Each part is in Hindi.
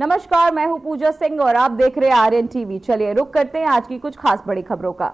नमस्कार, मैं हूं पूजा सिंह और आप देख रहे हैं आर्यन टीवी। चलिए रुक करते हैं आज की कुछ खास बड़ी खबरों का।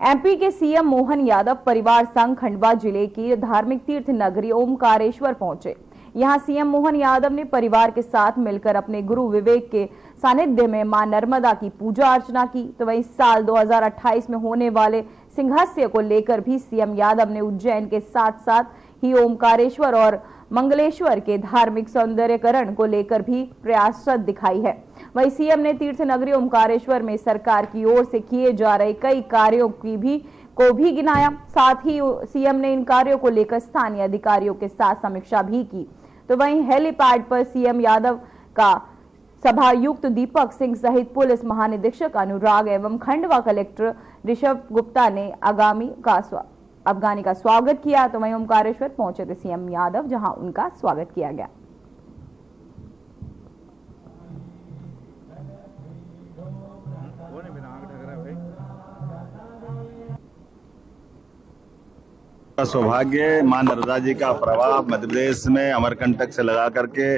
एमपी के सीएम मोहन यादव परिवार संग खंडवा जिले की धार्मिक तीर्थ नगरी ओमकारेश्वर पहुंचे। यहां सीएम मोहन यादव ने परिवार के साथ मिलकर अपने गुरु विवेक के सानिध्य में मां नर्मदा की पूजा अर्चना की। तो वहीं साल 2028 में होने वाले सिंहास्य को लेकर भी सीएम यादव ने उज्जैन के साथ साथ ही ओमकारेश्वर और मंगलेश्वर के धार्मिक सौंदर्यकरण को लेकर भी प्रयासरत दिखाई है। वहीं सीएम ने तीर्थ नगरी ओमकारेश्वर में सरकार की ओर से किए जा रहे कई कार्यों को भी गिनाया। साथ ही सीएम ने इन कार्यों को लेकर स्थानीय अधिकारियों के साथ समीक्षा भी की। तो वहीं हेलीपैड पर सीएम यादव का सभायुक्त दीपक सिंह सहित पुलिस महानिदेशक अनुराग एवं खंडवा कलेक्टर ऋषभ गुप्ता ने अफगानी का स्वागत किया। तो वहीं ओमकारेश्वर पहुंचे थे सीएम यादव, जहां उनका स्वागत किया गया। सौभाग्य मां नर्मदा जी का प्रवाह मध्य प्रदेश में अमरकंटक से लगा करके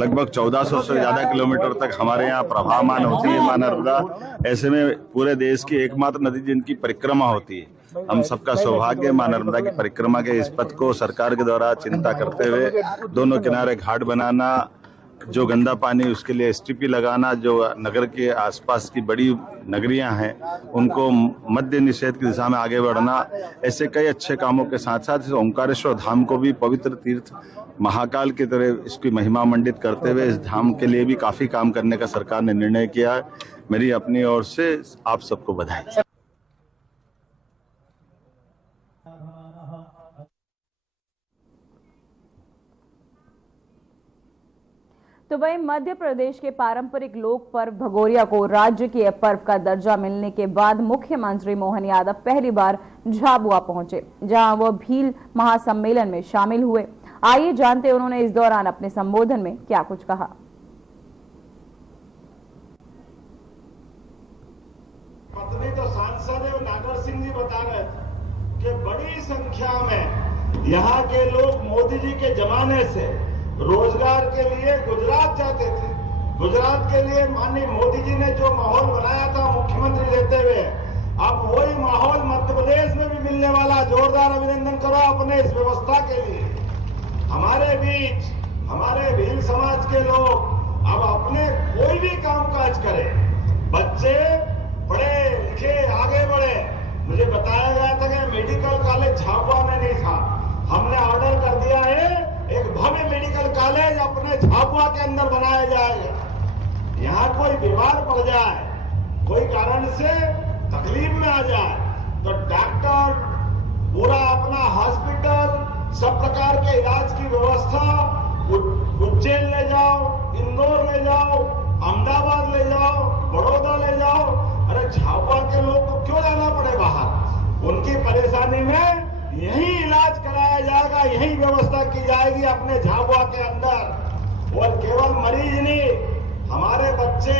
लगभग 1400 से ज्यादा किलोमीटर तक हमारे यहाँ प्रवाहमान होती है मां नर्मदा। ऐसे में पूरे देश की एकमात्र नदी जिनकी परिक्रमा होती है। हम सबका सौभाग्य मां नर्मदा की परिक्रमा के इस पथ को सरकार के द्वारा चिंता करते हुए दोनों किनारे घाट बनाना, जो गंदा पानी उसके लिए एसटीपी लगाना, जो नगर के आसपास की बड़ी नगरियां हैं उनको मद्य निषेध की दिशा में आगे बढ़ना, ऐसे कई अच्छे कामों के साथ साथ ओमकारेश्वर धाम को भी पवित्र तीर्थ महाकाल की तरह इसकी महिमा मंडित करते हुए इस धाम के लिए भी काफी काम करने का सरकार ने निर्णय किया है। मेरी अपनी ओर से आप सबको बधाई। तो वहीं मध्य प्रदेश के पारंपरिक लोक पर्व भगोरिया को राज्य के पर्व का दर्जा मिलने के बाद मुख्यमंत्री मोहन यादव पहली बार झाबुआ पहुंचे, जहां वह भील महासम्मेलन में शामिल हुए। आइए जानते हैं उन्होंने इस दौरान अपने संबोधन में क्या कुछ कहा। पत्नी तो सांसद नागर सिंह जी बता रहे थे कि बड़ी संख्या में यहाँ के लोग मोदी जी के जमाने से रोजगार के लिए गुजरात जाते थे। गुजरात के लिए माननीय मोदी जी ने जो माहौल बनाया था मुख्यमंत्री लेते हुए, अब वही माहौल मध्य प्रदेश में भी मिलने वाला। जोरदार अभिनंदन करो अपने इस व्यवस्था के लिए। हमारे बीच हमारे भील समाज के लोग अब अपने कोई भी काम काज करें, बच्चे पढ़े लिखे आगे बढ़े। मुझे बताया गया था कि मेडिकल कॉलेज झाबुआ में नहीं था, हमने ऑर्डर कर दिया है एक भव्य मेडिकल कॉलेज अपने झाबुआ के अंदर बनाया जाएगा। यहाँ कोई बीमार पड़ जाए, कोई कारण से तकलीफ में आ जाए तो डॉक्टर पूरा अपना हॉस्पिटल सब प्रकार के इलाज की व्यवस्था उज्जैन ले जाओ, इंदौर ले जाओ, अहमदाबाद ले जाओ, बड़ौदा ले जाओ। अरे झाबुआ के लोग को क्यों जाना पड़े बाहर? उनकी परेशानी में यही इलाज कराया जाएगा, यही व्यवस्था की जाएगी अपने झाबुआ के अंदर। और केवल मरीज नहीं, हमारे बच्चे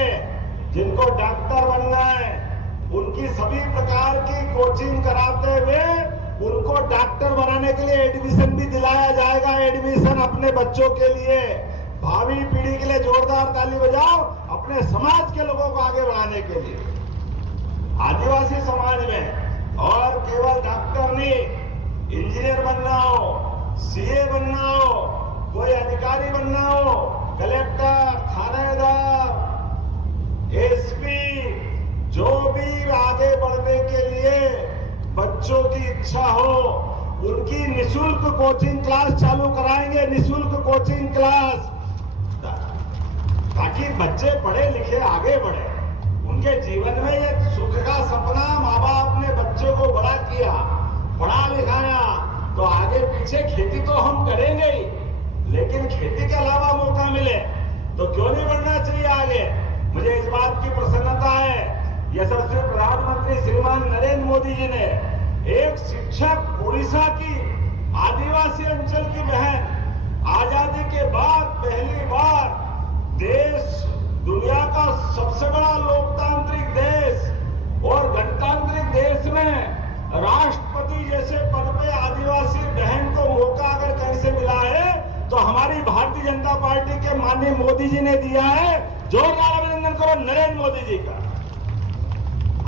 जिनको डॉक्टर बनना है उनकी सभी प्रकार की कोचिंग कराते हुए उनको डॉक्टर बनाने के लिए एडमिशन भी दिलाया जाएगा। एडमिशन अपने बच्चों के लिए, भावी पीढ़ी के लिए जोरदार ताली बजाओ, अपने समाज के लोगों को आगे बढ़ाने के लिए। आदिवासी समाज में और केवल डॉक्टर नहीं, इंजीनियर बनना हो, सीए बनना हो, कोई अधिकारी बनना हो, कलेक्टर, थानेदार, एसपी, जो भी आगे बढ़ने के लिए बच्चों की इच्छा हो उनकी निशुल्क कोचिंग क्लास चालू कराएंगे। निशुल्क कोचिंग क्लास, ताकि बच्चे पढ़े लिखे आगे बढ़े। उनके जीवन में ये सुख का सपना, माँ बाप ने बच्चों को बड़ा किया, पढ़ा लिखाया, तो आगे पीछे खेती तो हम करेंगे ही, लेकिन खेती के अलावा मौका मिले तो क्यों नहीं बढ़ना चाहिए आगे। मुझे इस बात की प्रसन्नता है, यशस्वी प्रधानमंत्री श्रीमान नरेंद्र मोदी जी ने एक शिक्षक उड़ीसा की आदिवासी अंचल की बहन, आजादी के बाद पहली बार देश दुनिया का सबसे बड़ा लोकतांत्रिक देश और गणतांत्रिक देश में राष्ट्रपति जैसे पद पे आदिवासी बहन को मौका अगर कहीं से मिला है तो हमारी भारतीय जनता पार्टी के माननीय मोदी जी ने दिया है। जोरदार अभिनंदन करो नरेंद्र मोदी जी का।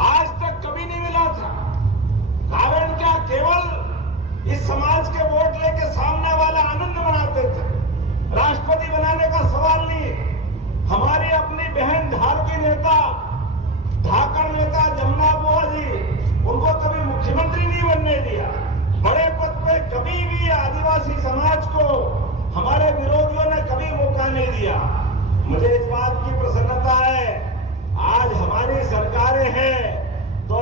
आज तक कभी नहीं मिला था। कारण क्या, केवल इस समाज के वोट लेके सामने वाले आनंद मनाते थे। राष्ट्रपति बनाने का सवाल नहीं। हमारी अपनी बहन धारवी नेता, धाकड़ नेता जमुना बुआ जी, उनको कभी मुख्यमंत्री नहीं बनने दिया। बड़े पद पे कभी भी आदिवासी समाज को हमारे विरोधियों ने कभी मौका नहीं दिया। मुझे इस बात की प्रसन्नता है, आज हमारी सरकारें हैं तो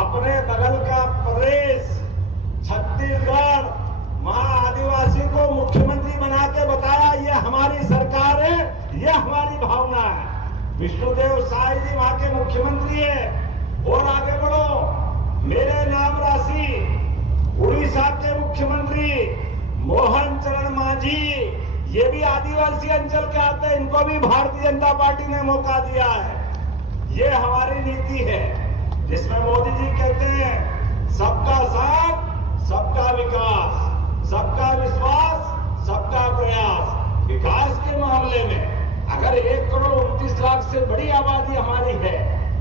अपने बगल का प्रदेश छत्तीसगढ़, वहां आदिवासी को मुख्यमंत्री बना के बताया ये हमारी सरकार है, ये हमारी भावना है। विष्णुदेव साय जी वहां के मुख्यमंत्री है। और आगे बढ़ो, मेरे नाम राशि उड़ीसा के मुख्यमंत्री मोहन चरण मांझी, ये भी आदिवासी अंचल के आते हैं, इनको भी भारतीय जनता पार्टी ने मौका दिया है। ये हमारी नीति है जिसमें मोदी जी कहते हैं सबका साथ, सबका विकास, सबका विश्वास, सबका प्रयास। विकास के मामले में अगर 1,29,00,000 से बड़ी आबादी हमारी है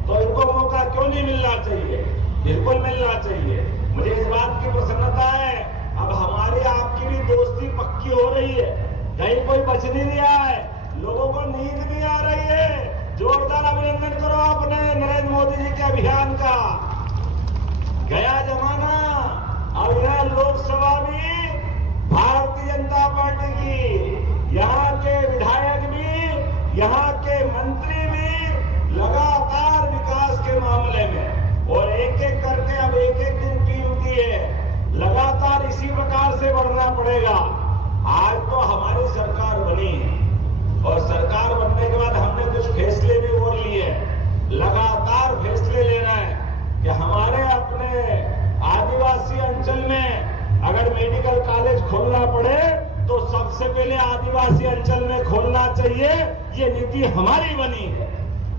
तो इनको मौका क्यों नहीं मिलना चाहिए? बिल्कुल मिलना चाहिए। मुझे इस बात की प्रसन्नता है, अब हमारी आपकी भी दोस्ती पक्की हो रही है, कहीं कोई बच नहीं रहा है, लोगों को नींद नहीं आ रही है। जोरदार अभिनंदन करो अपने नरेंद्र मोदी जी के अभियान का। गया जमाना, अब यह लोकसभा भी भारतीय जनता पार्टी की, यहाँ के विधायक भी, यहाँ के मंत्री भी लगातार विकास के मामले में, और एक एक करके अब एक एक दिन कीमती है, लगातार इसी प्रकार से बढ़ना पड़ेगा। आज तो हमारी सरकार बनी है और सरकार बनने के बाद हमने कुछ फैसले भी और लिए, लगातार फैसले लेना है कि हमारे अपने आदिवासी अंचल में अगर मेडिकल कॉलेज खोलना पड़े तो सबसे पहले आदिवासी अंचल में खोलना चाहिए। ये नीति हमारी बनी है।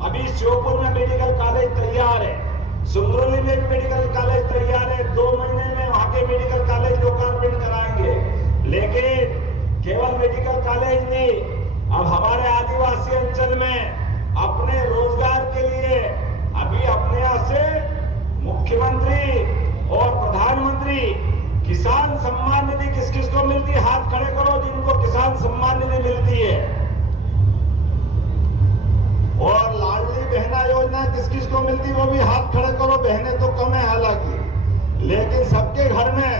अभी श्योपुर में मेडिकल कॉलेज तैयार है, सुंदरौली में भी मेडिकल कॉलेज तैयार है। 2 महीने में वहां के मेडिकल कॉलेज लोकार्पण कराएंगे। लेकिन केवल मेडिकल कॉलेज नहीं, अब हमारे आदिवासी अंचल में अपने रोजगार के लिए अभी अपने यहाँ से मुख्यमंत्री और प्रधानमंत्री किसान सम्मान निधि किस किस को मिलती है? हाथ खड़े करो जिनको किसान सम्मान निधि मिलती है। और लाडली बहना योजना किस किस को मिलती है? वो भी हाथ खड़े करो। बहनें तो कम है हालांकि, लेकिन सबके घर में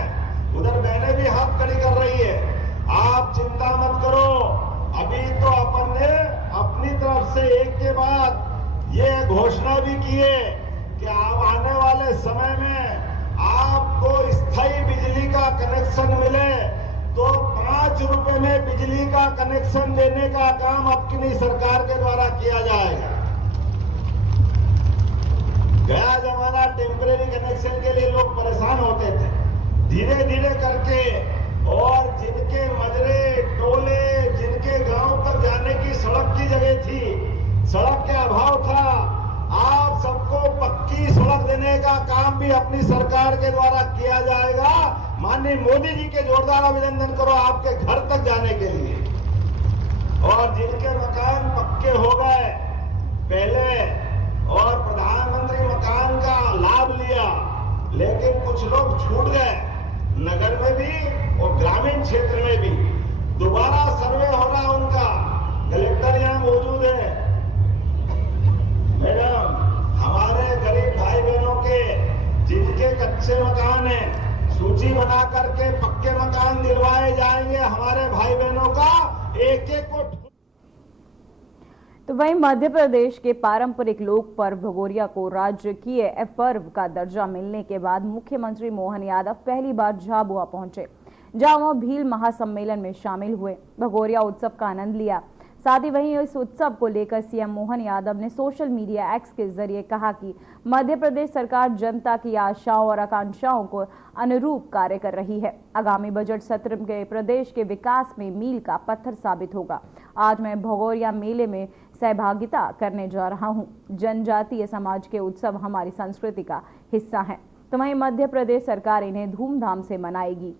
उधर बहनें भी हाथ खड़ी कर रही है। आप चिंता मत करो, अभी तो अपन ने अपनी तरफ से एक के बाद ये घोषणा भी की है कि आप आने वाले समय में आपको स्थायी बिजली का कनेक्शन मिले तो 5 रुपए में बिजली का कनेक्शन देने का काम अपनी सरकार के द्वारा किया जाएगा। गया जमाना टेम्परेरी कनेक्शन के लिए लोग परेशान होते थे, धीरे धीरे करके, और जिनके मजरे टोले, जिनके गांव तक जाने की सड़क की जगह थी, सड़क के अभाव था, आप सबको पक्की सड़क देने का काम भी अपनी सरकार के द्वारा किया जाएगा। माननीय मोदी जी के जोरदार अभिनंदन करो आपके घर तक जाने के लिए। और जिनके मकान पक्के हो गए पहले और प्रधानमंत्री मकान का लाभ लिया, लेकिन कुछ लोग छूट गए, नगर में भी और ग्रामीण क्षेत्र में भी दोबारा सर्वे हो रहा उनका। कलेक्टर यहाँ मौजूद है। मैडम, हमारे गरीब भाई बहनों के जिनके कच्चे मकान हैं, सूची बना करके पक्के मकान दिलवाए जाएंगे हमारे भाई बहनों का, एक एक को। तो वहीं मध्य प्रदेश के पारंपरिक लोक पर्व भगोरिया को राजकीय पर्व का दर्जा मिलने के बाद मुख्यमंत्री मोहन यादव पहली बार झाबुआ पहुंचे, जहां वह भील महासम्मेलन में शामिल हुए, भगोरिया उत्सव का आनंद लिया। साथ ही वहीं इस उत्सव को लेकर सीएम मोहन यादव ने सोशल मीडिया एक्स के जरिए कहा कि मध्य प्रदेश सरकार जनता की आशाओं और आकांक्षाओं को अनुरूप कार्य कर रही है। आगामी बजट सत्र के प्रदेश के विकास में मील का पत्थर साबित होगा। आज मैं भगोरिया मेले में सहभागिता करने जा रहा हूं। जनजातीय समाज के उत्सव हमारी संस्कृति का हिस्सा हैं, तो वहीं मध्य प्रदेश सरकार इन्हें धूमधाम से मनाएगी।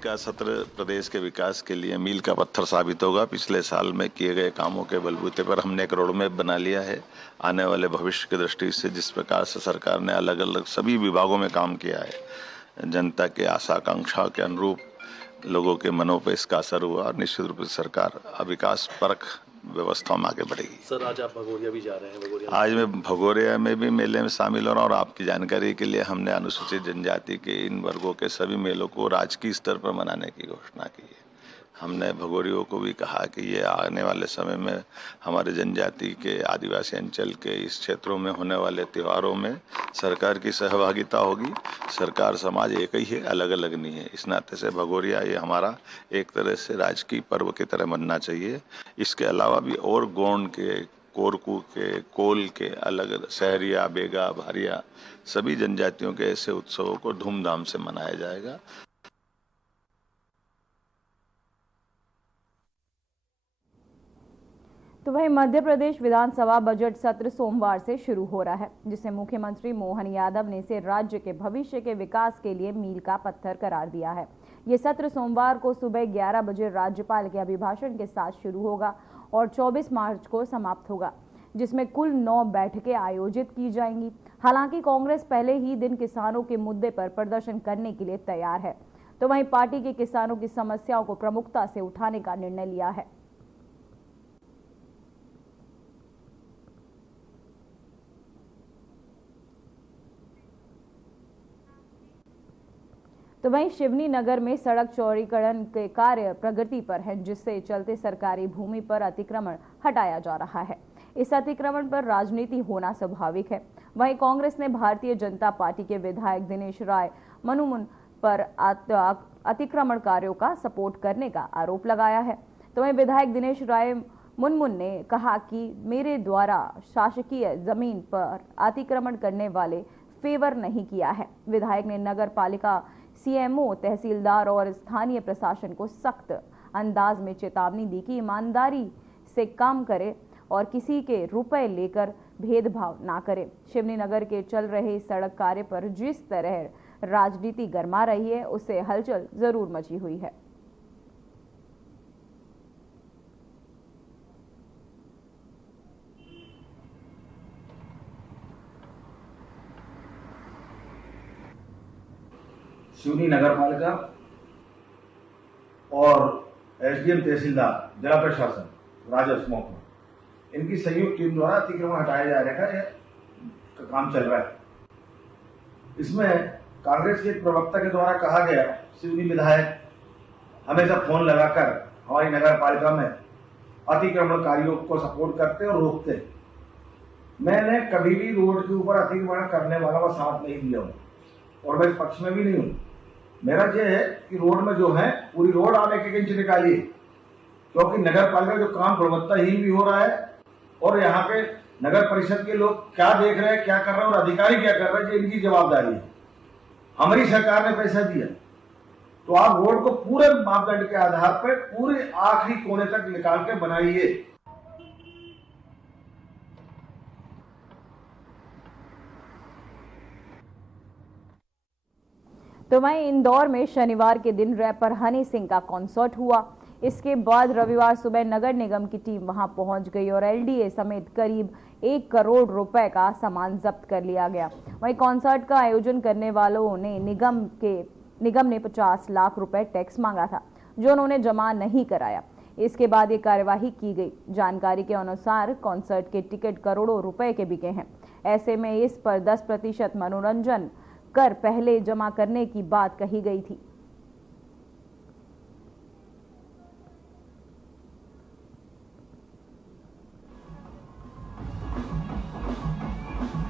का सत्र प्रदेश के विकास के लिए मील का पत्थर साबित होगा। पिछले साल में किए गए कामों के बलबूते पर हमने एक रोड मैप बना लिया है। आने वाले भविष्य की दृष्टि से जिस प्रकार से सरकार ने अलग अलग सभी विभागों में काम किया है, जनता के आशा आकांक्षा के अनुरूप लोगों के मनों पर इसका असर हुआ और निश्चित रूप से सरकार विकास परक व्यवस्था में आगे बढ़ेगी। सर, आज आप भगोरिया भी जा रहे हैं। आज मैं भगोरिया में भी मेले में शामिल हो रहा हूँ और आपकी जानकारी के लिए हमने अनुसूचित जनजाति के इन वर्गों के सभी मेलों को राजकीय स्तर पर मनाने की घोषणा की है। हमने भगोरियों को भी कहा कि ये आने वाले समय में हमारे जनजाति के आदिवासी अंचल के इस क्षेत्रों में होने वाले त्योहारों में सरकार की सहभागिता होगी। सरकार समाज एक ही है, अलग अलग नहीं है। इस नाते से भगोरिया ये हमारा एक तरह से राजकीय पर्व की तरह मनना चाहिए। इसके अलावा भी और गोंड के, कोरकू के, कोल के, अलग सहरिया, बेगा, भारिया सभी जनजातियों के ऐसे उत्सवों को धूमधाम से मनाया जाएगा। तो वहीं मध्य प्रदेश विधानसभा बजट सत्र सोमवार से शुरू हो रहा है, जिसे मुख्यमंत्री मोहन यादव ने इसे राज्य के भविष्य के विकास के लिए मील का पत्थर करार दिया है। ये सत्र सोमवार को सुबह 11 बजे राज्यपाल के अभिभाषण के साथ शुरू होगा और 24 मार्च को समाप्त होगा, जिसमें कुल 9 बैठकें आयोजित की जाएंगी। हालांकि कांग्रेस पहले ही दिन किसानों के मुद्दे पर प्रदर्शन करने के लिए तैयार है, तो वहीं पार्टी के किसानों की समस्याओं को प्रमुखता से उठाने का निर्णय लिया है। तो वहीं शिवनी नगर में सड़क चौड़ीकरण के कार्य प्रगति पर है, जिससे चलते सरकारी भूमि पर अतिक्रमण हटाया जा रहा है। इस अतिक्रमण पर राजनीति होना स्वाभाविक है। वहीं कांग्रेस ने भारतीय जनता पार्टी के विधायक दिनेश राय मनुमुन पर अतिक्रमणकारियों का सपोर्ट करने का आरोप लगाया है। तो वहीं विधायक दिनेश राय मुनमुन ने कहा कि मेरे द्वारा शासकीय जमीन पर अतिक्रमण करने वाले फेवर नहीं किया है। विधायक ने नगर पालिका, सीएमओ, तहसीलदार और स्थानीय प्रशासन को सख्त अंदाज में चेतावनी दी कि ईमानदारी से काम करे और किसी के रुपए लेकर भेदभाव ना करे। शिवनी नगर के चल रहे सड़क कार्य पर जिस तरह राजनीति गरमा रही है, उससे हलचल जरूर मची हुई है। शिवनी नगर पालिका और एसडीएम, तहसीलदार, जिला प्रशासन, राजस्व महकमा, इनकी संयुक्त टीम द्वारा अतिक्रमण हटाया जा रहा है, काम चल रहा है। इसमें कांग्रेस के एक प्रवक्ता के द्वारा कहा गया, शिवनी विधायक हमेशा फोन लगाकर हमारी नगर पालिका में अतिक्रमणकारियों को सपोर्ट करते और रोकते। मैंने कभी भी रोड के ऊपर अतिक्रमण करने वाला का साथ नहीं दिया हूँ और मैं इस पक्ष में भी नहीं हूँ। मेरा ये है कि रोड में जो है पूरी रोड आने के इंच निकालिए, क्योंकि नगर पालिका जो काम गुणवत्ताहीन भी हो रहा है और यहाँ पे नगर परिषद के लोग क्या देख रहे हैं, क्या कर रहे हैं और अधिकारी क्या कर रहे हैं, ये इनकी जवाबदारी है। हमारी सरकार ने पैसा दिया तो आप रोड को पूरे मापदंड के आधार पर पूरे आखिरी कोने तक निकाल के बनाइए। तो वहीं इंदौर में शनिवार के दिन रैपर हनी सिंह का कॉन्सर्ट हुआ। इसके बाद रविवार सुबह नगर निगम की टीम वहां पहुंच गई और एलडीए समेत करीब 1 करोड़ रुपए का सामान जब्त कर लिया गया। वहीं कॉन्सर्ट का आयोजन करने वालों ने निगम ने 50 लाख रुपए टैक्स मांगा था, जो उन्होंने जमा नहीं कराया। इसके बाद ये कार्यवाही की गई। जानकारी के अनुसार कॉन्सर्ट के टिकट करोड़ों रुपए के बिके हैं। ऐसे में इस पर 10% मनोरंजन कर पहले जमा करने की बात कही गई थी।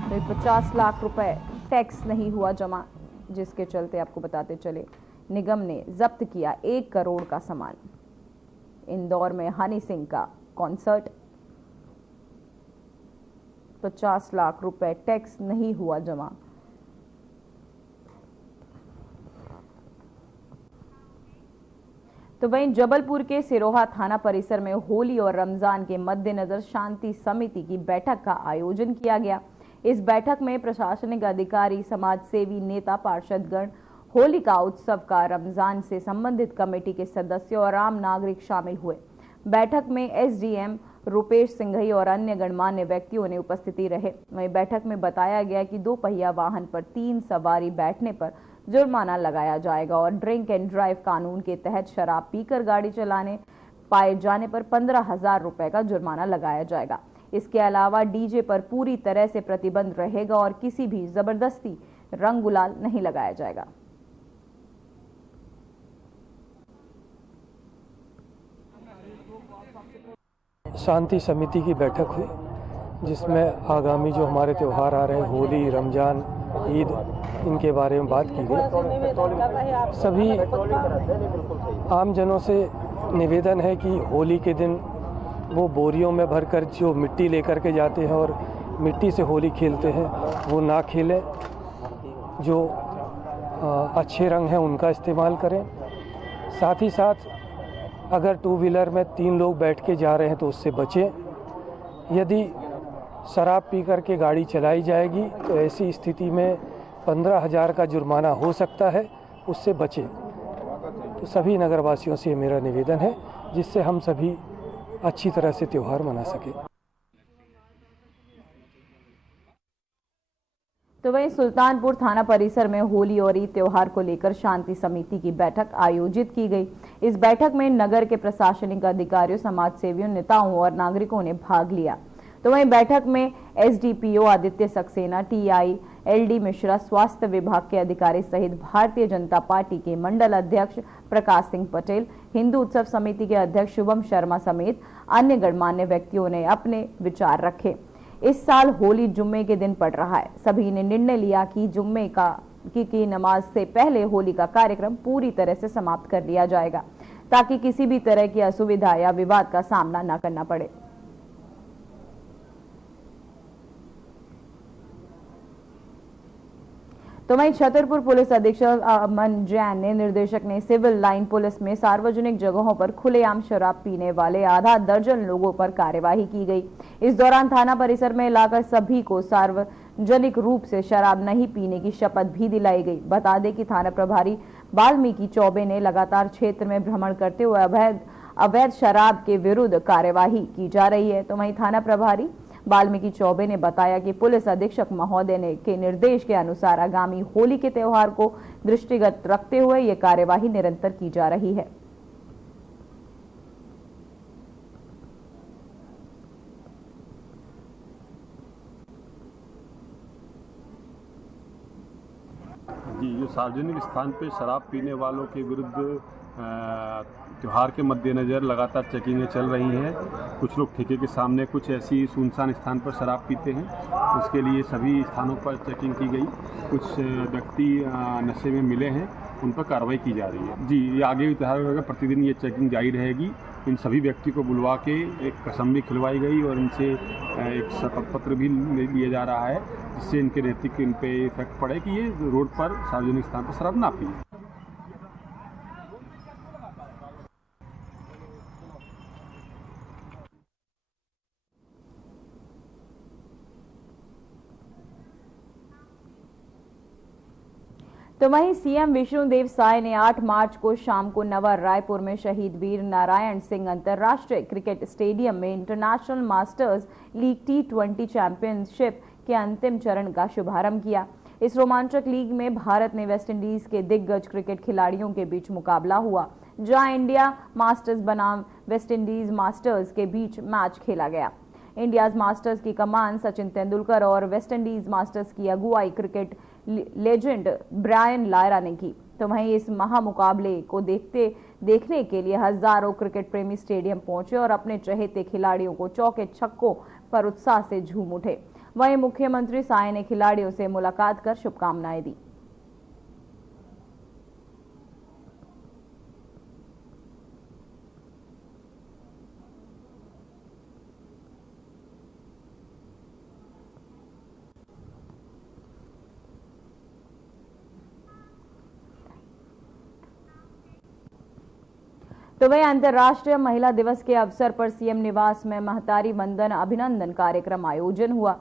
तो 50 लाख रुपए टैक्स नहीं हुआ जमा, जिसके चलते आपको बताते चले निगम ने जब्त किया 1 करोड़ का सामान। इंदौर में हनी सिंह का कॉन्सर्ट, 50 लाख रुपए टैक्स नहीं हुआ जमा। तो वहीं जबलपुर के सिरोहा थाना परिसर में होली और रमजान के मद्देनजर शांति समिति की बैठक का आयोजन किया गया। इस बैठक में प्रशासनिक अधिकारी, समाज सेवी, नेता, पार्षदगण होलिका उत्सव का रमजान से संबंधित कमेटी के सदस्य और आम नागरिक शामिल हुए। बैठक में एसडीएम रुपेश सिंघई और अन्य गणमान्य व्यक्तियों ने उपस्थिति रहे। वहीं बैठक में बताया गया कि 2 पहिया वाहन पर 3 सवारी बैठने पर जुर्माना लगाया जाएगा और ड्रिंक एंड ड्राइव कानून के तहत शराब पीकर गाड़ी चलाने पाए जाने पर 15,000 रुपए का जुर्माना लगाया जाएगा। इसके अलावा डीजे पर पूरी तरह से प्रतिबंध रहेगा और किसी भी जबरदस्ती रंग गुलाल नहीं लगाया जाएगा। शांति समिति की बैठक हुई जिसमें आगामी जो हमारे त्यौहार आ रहे हैं, होली, रमजान, ईद, इनके बारे में बात की गई। सभी आमजनों से निवेदन है कि होली के दिन वो बोरियों में भरकर जो मिट्टी लेकर के जाते हैं और मिट्टी से होली खेलते हैं वो ना खेलें। जो अच्छे रंग हैं उनका इस्तेमाल करें। साथ ही साथ अगर 2 व्हीलर में 3 लोग बैठ के जा रहे हैं तो उससे बचें। यदि शराब पी कर के गाड़ी चलाई जाएगी तो ऐसी स्थिति में 15,000 का जुर्माना हो सकता है, उससे बचें। तो सभी नगरवासियों से मेरा निवेदन है जिससे हम सभी अच्छी तरह से त्यौहार मना सकें। तो वहीं सुल्तानपुर थाना परिसर में होली और ईद त्योहार को लेकर शांति समिति की बैठक आयोजित की गई। इस बैठक में नगर के प्रशासनिक अधिकारियों, समाज सेवियों, नेताओं और नागरिकों ने भाग लिया। तो वहीं बैठक में SDPO Aditya Saxena, TI LD Mishra, स्वास्थ्य विभाग के अधिकारी सहित भारतीय जनता पार्टी के मंडल अध्यक्ष प्रकाश सिंह पटेल, हिंदू उत्सव समिति के अध्यक्ष शुभम शर्मा समेत अन्य गणमान्य व्यक्तियों ने अपने विचार रखे। इस साल होली जुम्मे के दिन पड़ रहा है। सभी ने निर्णय लिया कि जुम्मे की नमाज से पहले होली का कार्यक्रम पूरी तरह से समाप्त कर लिया जाएगा ताकि किसी भी तरह की असुविधा या विवाद का सामना न करना पड़े। तो वहीं छतरपुर पुलिस अधीक्षक अमन जैन ने निर्देशक ने सिविल लाइन पुलिस में सार्वजनिक जगहों पर खुलेआम शराब पीने वाले आधा दर्जन लोगों पर कार्यवाही की गई। इस दौरान थाना परिसर में लाकर सभी को सार्वजनिक रूप से शराब नहीं पीने की शपथ भी दिलाई गई। बता दें कि थाना प्रभारी वाल्मीकि चौबे ने लगातार क्षेत्र में भ्रमण करते हुए अवैध शराब के विरुद्ध कार्यवाही की जा रही है। तो वहीं थाना प्रभारी वाल्मीकि चौबे ने बताया कि पुलिस अधीक्षक महोदय के निर्देश के अनुसार आगामी होली के त्यौहार को दृष्टिगत रखते हुए ये कार्यवाही निरंतर की जा रही है। जी, जो सार्वजनिक स्थान पे शराब पीने वालों के विरुद्ध त्यौहार के मद्देनज़र लगातार चेकिंगें चल रही हैं। कुछ लोग ठेके के सामने, कुछ ऐसी सुनसान स्थान पर शराब पीते हैं, उसके लिए सभी स्थानों पर चेकिंग की गई। कुछ व्यक्ति नशे में मिले हैं, उन पर कार्रवाई की जा रही है। जी, ये आगे भी त्यौहार रहेगा, प्रतिदिन ये चेकिंग जारी रहेगी। इन सभी व्यक्ति को बुलवा के एक कसम भी खिलवाई गई और इनसे एक शपथ पत्र भी लिया जा रहा है जिससे इनके नैतिक इन पे इफेक्ट पड़े कि ये रोड पर सार्वजनिक स्थान पर शराब ना पिए। तो वहीं सीएम विष्णुदेव साय ने 8 मार्च को शाम को नवा रायपुर में शहीद वीर नारायण सिंह अंतर्राष्ट्रीय क्रिकेट स्टेडियम में international masters league T20 championship के अंतिम चरण का शुभारंभ किया। इस रोमांचक लीग में भारत ने वेस्टइंडीज के दिग्गज क्रिकेट खिलाड़ियों के बीच मुकाबला हुआ, जहां इंडिया मास्टर्स बनाम वेस्टइंडीज मास्टर्स के बीच मैच खेला गया। इंडियाज मास्टर्स की कमान सचिन तेंदुलकर और वेस्टइंडीज मास्टर्स की अगुवाई क्रिकेट लेजेंड ब्रायन लारा ने की। तो वहीं इस महामुकाबले को देखने के लिए हजारों क्रिकेट प्रेमी स्टेडियम पहुंचे और अपने चहेते खिलाड़ियों को चौके छक्कों पर उत्साह से झूम उठे। वहीं मुख्यमंत्री साय ने खिलाड़ियों से मुलाकात कर शुभकामनाएं दी। तो वहीं अंतर्राष्ट्रीय महिला दिवस के अवसर पर सीएम निवास में महतारी वंदन अभिनंदन कार्यक्रम आयोजन हुआ,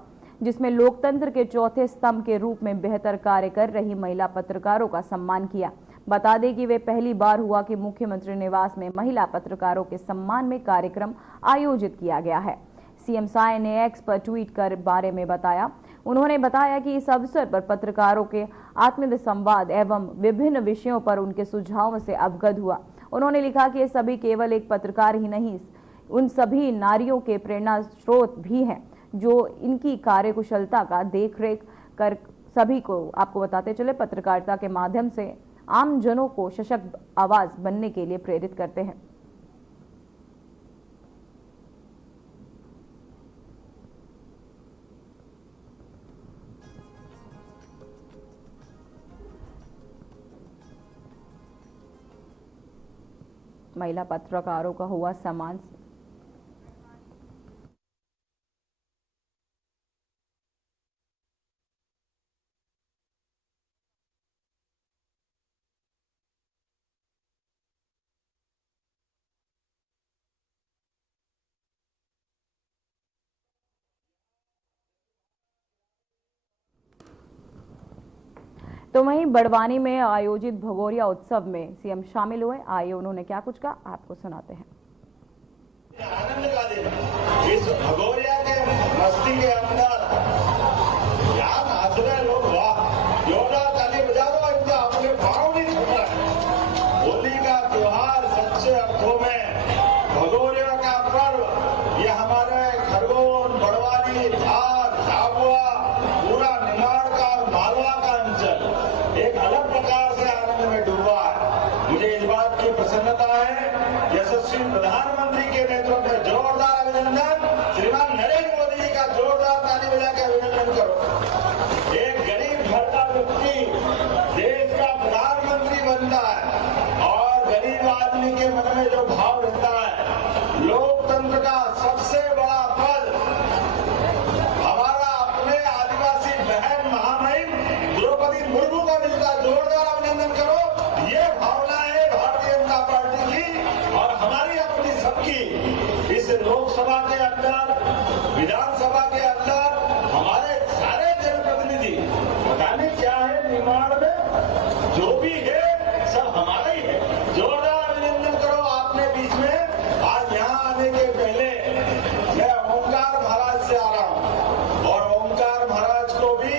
जिसमें लोकतंत्र के चौथे स्तंभ के रूप में बेहतर कार्य कर रही महिला पत्रकारों का सम्मान किया। बता दें कि वे पहली बार हुआ कि मुख्यमंत्री निवास में महिला पत्रकारों के सम्मान में कार्यक्रम आयोजित किया गया है। सीएम साय ने एक्स पर ट्वीट कर बारे में बताया। उन्होंने बताया कि इस अवसर पर पत्रकारों के आत्मनिर्भर संवाद एवं विभिन्न विषयों पर उनके सुझावों से अवगत हुआ। उन्होंने लिखा कि ये सभी केवल एक पत्रकार ही नहीं, उन सभी नारियों के प्रेरणा स्रोत भी हैं जो इनकी कार्यकुशलता का देखरेख कर सभी को, आपको बताते चले, पत्रकारिता के माध्यम से आम जनों को सशक्त आवाज बनने के लिए प्रेरित करते हैं। महिला पत्रकारों का हुआ सम्मान। तो वहीं बड़वानी में आयोजित भगोरिया उत्सव में सीएम शामिल हुए। आइए उन्होंने क्या कुछ कहा, आपको सुनाते हैं। आनंद का दिन इस भगोरिया के मस्ती के अंदर यहाँ नाच रहे लोग, वाह, जोरदार ताली बजा दो, इनका अपने पाँव नहीं छूट रहा है। होली का त्योहार सच्चे अर्थों में भगोरिया का पर्व, ये हमारे खरगोन, बड़वानी, धार, झाबुआ, पूरा निमाड़ का और मालवा का अंचल एक अलग प्रकार से आनंद में डूबा है। मुझे इस बात की प्रसन्नता है, यशस्वी प्रधानमंत्री के नेतृत्व में जोरदार अभिनंदन, श्रीमान नरेंद्र मोदी जी का जोरदार ताली बजा के अभिनंदन करो। एक गरीब घर का व्यक्ति देश का प्रधानमंत्री बनता है और गरीब आदमी के मन में जो भाव रहता है, लोकतंत्र का सबसे बड़ा पद हमारा अपने आदिवासी बहन महामहिम द्रौपदी मुर्मू को मिलता। जोरदार अभिनंदन करो। ये भावना है भारतीय जनता पार्टी की और हमारी अपनी सबकी। इस लोकसभा के अंदर, विधानसभा के अंदर हमारे सारे जनप्रतिनिधि, पता नहीं क्या है निमाड़ में, जो भी है सब हमारा ही है। जोरदार अभिनंदन करो। आपने बीच में आज यहाँ आने के पहले मैं ओंकार महाराज से आ रहा हूँ और ओंकार महाराज को भी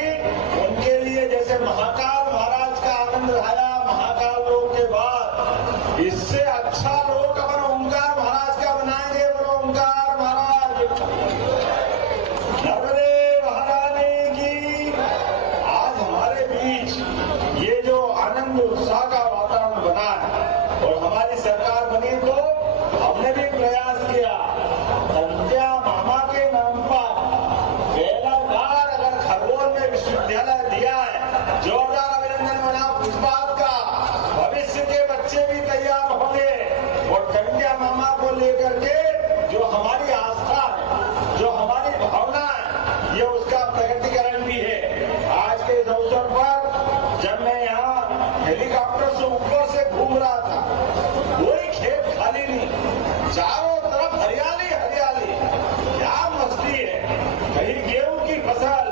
उनके लिए जैसे महाकाल महाराज का आनंद आया, महाकाल लोक के बाद इससे अच्छा लोक अपन ओंकार महाराज का बनाएंगे। बोलो ओंकार महाराज नर्मदे महारानी की। आज हमारे बीच ये जो आनंद उत्साह का वातावरण बना है और हमारी सरकार बनी तो हमने भी प्रयास किया, संध्या मामा के नाम पर पहला बार अगर खरगोन में विश्वविद्यालय दिया है, जोरदार अभिनंदन बना उस बात का। भविष्य के बच्चे भी तैयार होंगे और संध्या मामा को लेकर के जो हमारी आस्था है, जो हमारी भावना है, ये उसका प्रकटीकरण भी है। आज के इस अवसर पर जब मैं यहाँ हेलीकॉप्टर से ऊपर से घूम रहा था, कोई खेत खाली नहीं, चारों तरफ हरियाली हरियाली। क्या मस्ती है। कहीं गेहूं की फसल,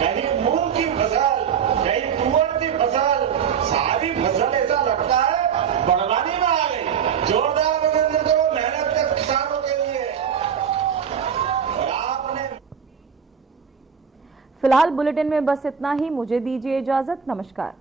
कहीं मूंग की फसल, कहीं तुअर की फसल, सारी फसल ऐसा लगता है बड़वानी में आ गई। जोरदार अभिनंदन करो मेहनत के किसानों के लिए। और आपने फिलहाल बुलेटिन में बस इतना ही। मुझे दीजिए इजाजत। नमस्कार।